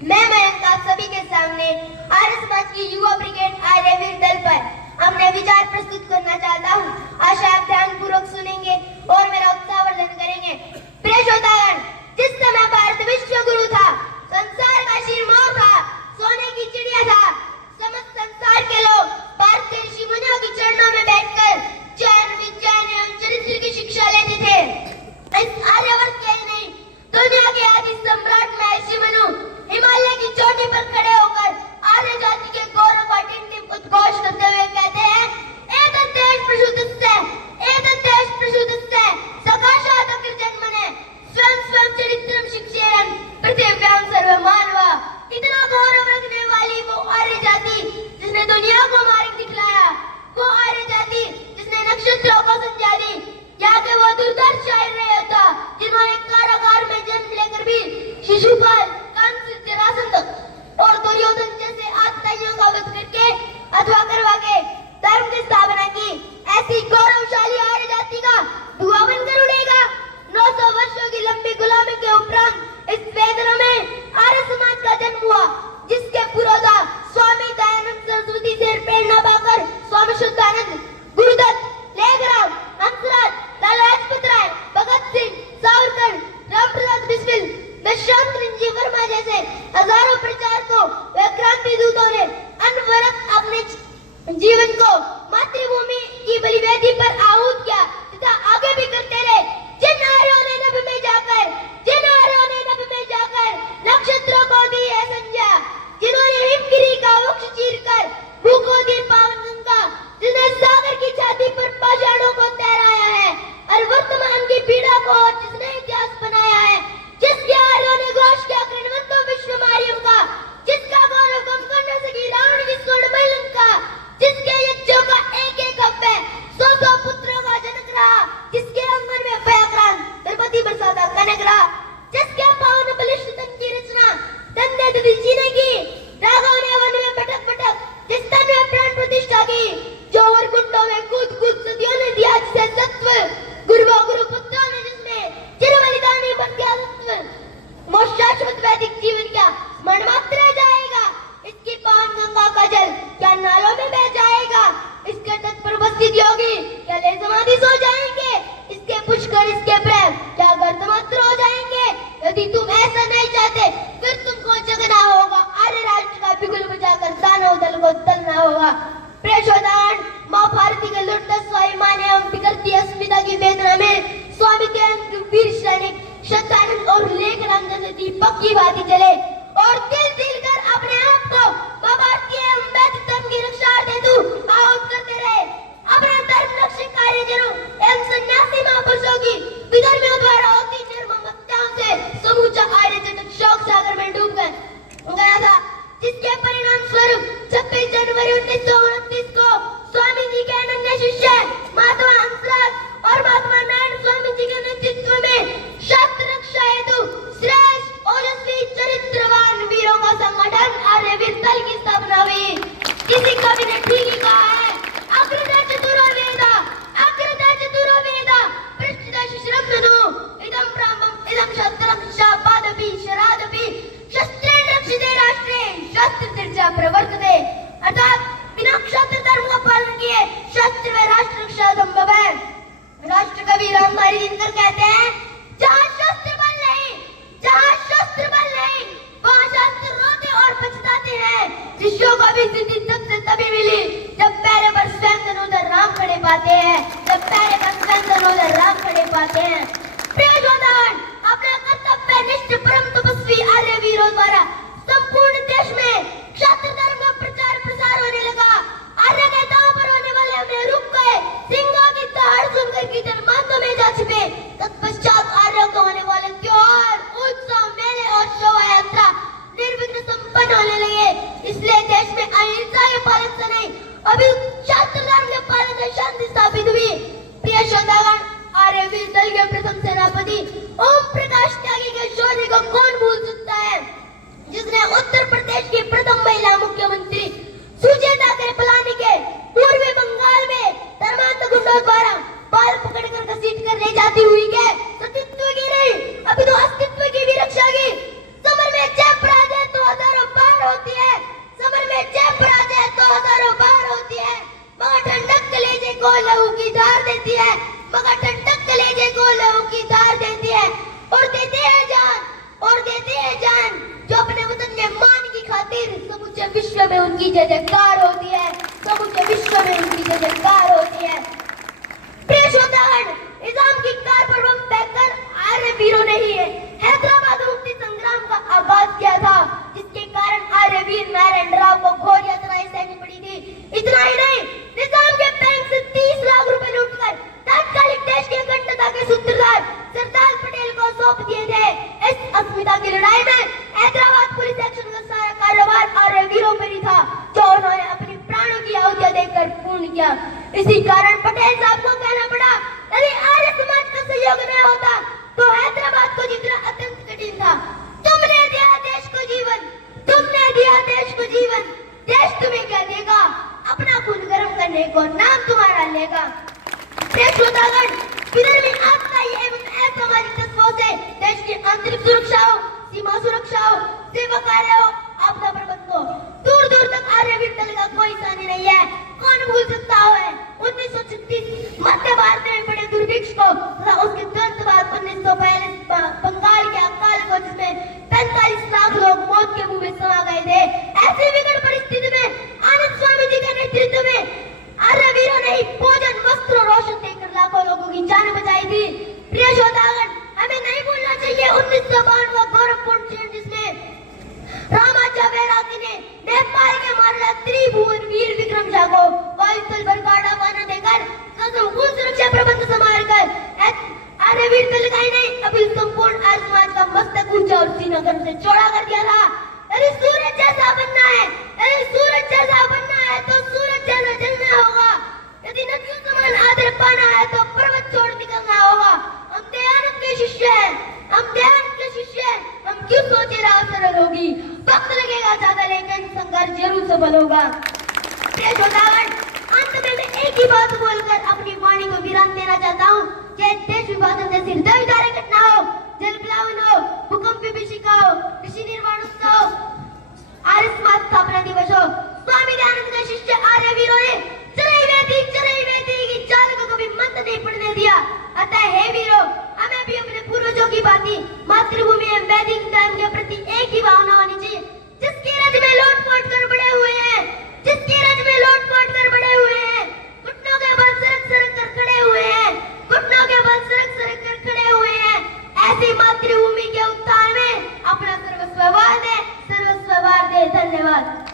मैं मयंक आप सभी के सामने आर्य समाज की युवा ब्रिगेड आर्यवीर दल पर अपने विचार प्रस्तुत करना चाहता हूँ। आशा आप ध्यानपूर्वक सुनेंगे और मेरा उत्साहवर्धन करेंगे। प्रिय श्रोतागण, जिस समय भारत विश्व गुरु था, संसार का शिरमौर था, सोने की चिड़िया था, समस्त संसार के लोग भारत के ऋषि मुनियों के चरणों में बैठकर ज्ञान, विज्ञान एवं चरित्र की शिक्षा लेते थे। इस आर्यवर्त के नहीं, दुनिया के आदि सम्राट महर्षि मनु हिमालय की चोटी पर खड़े होकर आर्य जाति के गौरव का टिम-टिम उद्घोष करते हुए कहते हैं, एतत् देश प्रशुद्धस्य, एतत् देश प्रशुद्धस्य, सकाशात् अग्रजन्मने, स्वयं स्वयं चरित्रं शिक्षेरन्, पृथिव्यां सर्वमानवा। इतना गौरव रखने वाली वो आर्य जाति जिसने दुनिया को मार्ग दिखलाया, वो आर्य जाति जिसने नक्षत्रों को संज्ञा दी, यहाँ के वो दुर्धर्ष शायर रहे होता जिन्होंने कारागार में जन्म लेकर भी शिशुपाल, कंस, जरासंध और दुर्योधन जैसे आतताइयों का वध करके अथवा करवा के धर्म की स्थापना की। ऐसी गौरवशाली आर्य जाति का धुआं बनकर उड़ेगा। 900 वर्षों की लंबी गुलामी के उपरांत इस वेदना में आर्य समाज का जन्म हुआ, जिसके पुरोधा स्वामी दयानंद सरस्वती से प्रेरणा पाकर स्वामी शुद्धानंद, गुरुदत्त, लेखराज, हंसराज, लाला लाजपत राय, भगत सिंह, सावरकर, रामप्रसाद बिस्मिल, दशरथ रणजीव वर्मा जैसे हजारों प्रचारकों व क्रांति दूतों ने अनवरत अपने जीवन को मातृभूमि की बलिवेदी पर आहूत किया तथा आगे भी करते रहे। जिन आर्यों ने नभ में जाकर नक्षत्रों को दी है संज्ञा, जिन्होंने हिमगिरी का वृक्ष चीरकर भूखों दी पावन गंगा, जिन्हें सागर की छाती पर पाषाणों को तैराया है और वर्तमान की पीड़ा को जिसने इतिहास बनाया है, जिसके आर्यों ने घोष किया कृणवंतो विश्व मारियम का, जिसका गौरव कम कर न सकी रावण की स्वर्ण लंका, जिसके यज्ञों का एक एक हब है 100 पुत्रों का जनक रहा, जिसके अंगन में व्याक्रांत द्रौपदी बरसाता कनक रहा, जिसके पावन बलिष्ठ तन की रचना धन्य दधी जी ने की, राघव ने वन में भटक भटक जिस तन में प्राण प्रतिष्ठा की, जो वरकुंडों में कूद कूद सदियों ने दिया जिसे सत्व, गुरु पुत्रों ने जिसमें चिर बलिदानी बन गया सत्व, मोक्ष शाश्वत वैदिक जीवन क्या स्मरण मात्र रह जाएगा। इसकी पावन गंगा का जल क्या नालों में बह जाएगा, इसके तट पर उपस्थित योगी क्या ले समाधि सो जाएंगे, इसके पुष्कर, इसके प्रेम क्या गर्द मात्र हो जाएंगे। यदि तुम ऐसा नहीं चाहते फिर तुमको जगना होगा, आर्य राष्ट्र का बिगुल बजाकर दानव दल को दलना होगा। प्रिय श्रोतागण, माँ भारती के लुटता स्वाभिमान एवं बिगड़ती अस्मिता की वेदना में स्वामी दयानंद, वीर सैनिक शुद्धानंद और लेखराज जैसे दीपक की बाती चले और दिल दिल कर अपने आप को माँ भारती एवं वैदिक धर्म की रक्षा हेतु आहूत करते रहे। अपने धर्म रक्षक कार्यजनों एवं सन्यासी महापुरुषों की विधर्मियों द्वारा होती निर्मम हत्याओं से समूचा आर्य जगत शोक सागर में डूब गया था, जिसके परिणाम स्वरूप 26 जनवरी 1929 को स्वामी जी के अनन्य शिष्य महात्मा हंसराज और महात्मा नारायण स्वामी जी के नेतृत्व में शास्त्र रक्षा हेतु श्रेष्ठ ओजस्वी चरित्रवान वीरों का संगठन आर्यवीर दल की स्थापना हुई। किसी कवि ने ठीक ही कहा है, अग्रता चतुर्वेदा पृष्ठदा शिश्रमनु इदं ब्रह्मं इदं शस्त्रं शापादपि शरादपि शस्त्रेण रक्षिते राष्ट्रे शस्त्र चर्चा प्रवर्तते। अर्थात बिना क्षत्र धर्म का पालन किए शस्त्र व राष्ट्र रक्षा संभव है। राष्ट्र कवि रामधारी दिनकर कहते हैं, जहाँ शस्त्र बल नहीं वहाँ शास्त्र रोते और पछताते हैं। शिष्यों को भी सिद्धि तब से तभी मिली जब पैरे पर स्वयं धनुधर राम खड़े पाते हैं, प्रिय श्रोतागण, अपना कर्तव्य निष्ठ परम तपस्वी आर्य वीरों द्वारा संपूर्ण देश में क्षत्र धर्म का प्रचार प्रसार होने लगा। आर्य नेताओं पर होने वाले हमले रुक गए, सिंहों की दहाड़ सुनकर कीर्तन मानों में जा छिपे। तत्पश्चात आर्यों को होने वाले त्योहार, उत्सव, मेले और शोभा यात्रा निर्विघ्न संपन्न होने लगे। इसलिए देश में अहिंसा के पालन से नहीं, अभी शास्त्र धर्म के पालन से शांति स्थापित हुई। प्रिय श्रोतागण, आर्यवीर दल के प्रथम सेनापति ओम प्रकाश त्यागी के शौर्य को कौन भूल सकता है, जिसने उत्तर प्रदेश की प्रथम महिला मुख्यमंत्री सुचेता कृपलानी के पूर्वी बंगाल में धर्मांध गुंडों द्वारा बाल पकड़कर घसीट कर ले जाती हुई के सतीत्व की नहीं, अभी तो अस्तित्व की भी रक्षा की। समर में जय पराजय तो उनकी जय जयकार होती है, समूचे विश्व में उनकी जय जयकार होती है। प्रिय श्रोतागण, निजाम की कार पर बम फेंककर आर्य वीरों ने ही हैदराबाद मुक्ति संग्राम का आगाज किया था, जिसके कारण आर्य वीर नारायण राव को घोर यातनाएं सहनी पड़ी थी। इतना ही नहीं, निजाम के बैंक से 30 लाख रुपए लूटकर तात्कालिक देश की अखंडता के सूत्रधार सरदार पटेल को सौंप दिए थे। इस अस्मिता की लड़ाई में हैदराबाद पुलिस एक्शन का सारा कारोबार आर्य वीरों पर ही था, जो उन्होंने अपनी प्राणों की आहुतियां देकर पूर्ण किया। इसी कारण पटेल साहब को कहना पड़ा, यदि आर्य समाज का सहयोग नहीं होता तो हैदराबाद को जीतना अत्यंत कठिन था। तुमने दिया देश को जीवन, तुमने दिया देश को जीवन, देश तुम्हें क्या देगा? अपना खून गर्म करने को नाम तुम्हारा लेगा। श्रोतागण, विदर्भी आपदाई एवं असामाजिक तत्वों से देश की आंतरिक सुरक्षा हो, सीमा सुरक्षा हो, सेवा कार्य हो, आपदा प्रबंधन हो, दूर दूर तक आर्यवीर दल का कोई सानी नहीं है। कौन भूल सकता है 1936 मध्य भारत में पड़े दुर्भिक्ष को तथा उसके तुरंत बाद 1942 बंगाल के अकाल को, जिसमें 45 लाख लोग मौत के मुंह में समा गए थे। ऐसी विकट परिस्थिति में आनंद स्वामी जी के नेतृत्व में आर्यवीरों ने ही भोजन, वस्त्र और औषध देकर लाखों लोगों की जान बचाई थी। प्रिय श्रोतागण, हमें नहीं भूलना चाहिए 1952 का गौरवपूर्ण क्षण, जिसमें रामाचा बैरागी ने नेपाल के महाराजा त्रिभुवन वीर विक्रम शाह को वायुस्थल पर गाड़ा पाना देकर संपूर्ण सुरक्षा प्रबंध संभाल कर आर्यवीर दल का ही नहीं, अभी संपूर्ण आर्य समाज का मस्तक ऊंचा और सीना गर्म से चौड़ा कर दिया था। यदि सूरज जैसा बनना है, यदि सूरज जैसा बनना है तो सूरज जैसा जलना होगा। यदि नदियों समान आदर पाना है तो पर्वत छोड़ निकलना होगा। हम दयानंद के शिष्य हैं, हम दयानंद के शिष्य हैं, हम क्यों सोचे राह सरल होगी? वक्त लगेगा ज्यादा, लेकिन संघर्ष जरूर सफल होगा। प्रिय श्रोतागण, अंत में मैं एक ही बात बोलकर अपनी वाणी को विराम देना चाहता हूँ। चाहे देश विभाजन जैसी हृदयविदारक घटना हो, जल प्लावन हो, भूकंप विभीषिका हो, ऋषि निर्वाण उत्सव हो, आर्य समाज स्थापना दिवस हो, स्वामी दयानंद के शिष्य आर्यवीरों ने चरई वेदी की चाल को कभी मंद नहीं पड़ने दिया। अतः हे वीरों, हमें भी अपने पूर्वजों की भांति मातृभूमि एवं वैदिक धर्म के प्रति एक ही भावना होनी चाहिए। जिसकी रज में लौट-पोट कर बड़े हुए हैं, जिसकी रज में लौट-पोट कर बड़े हुए हैं, घुटनों के बल सरक कर खड़े हुए हैं, घुटनों के बल सरक कर खड़े हुए हैं। ऐसी मातृभूमि के उत्थान में अपना सर्वस्व वार दे। धन्यवाद।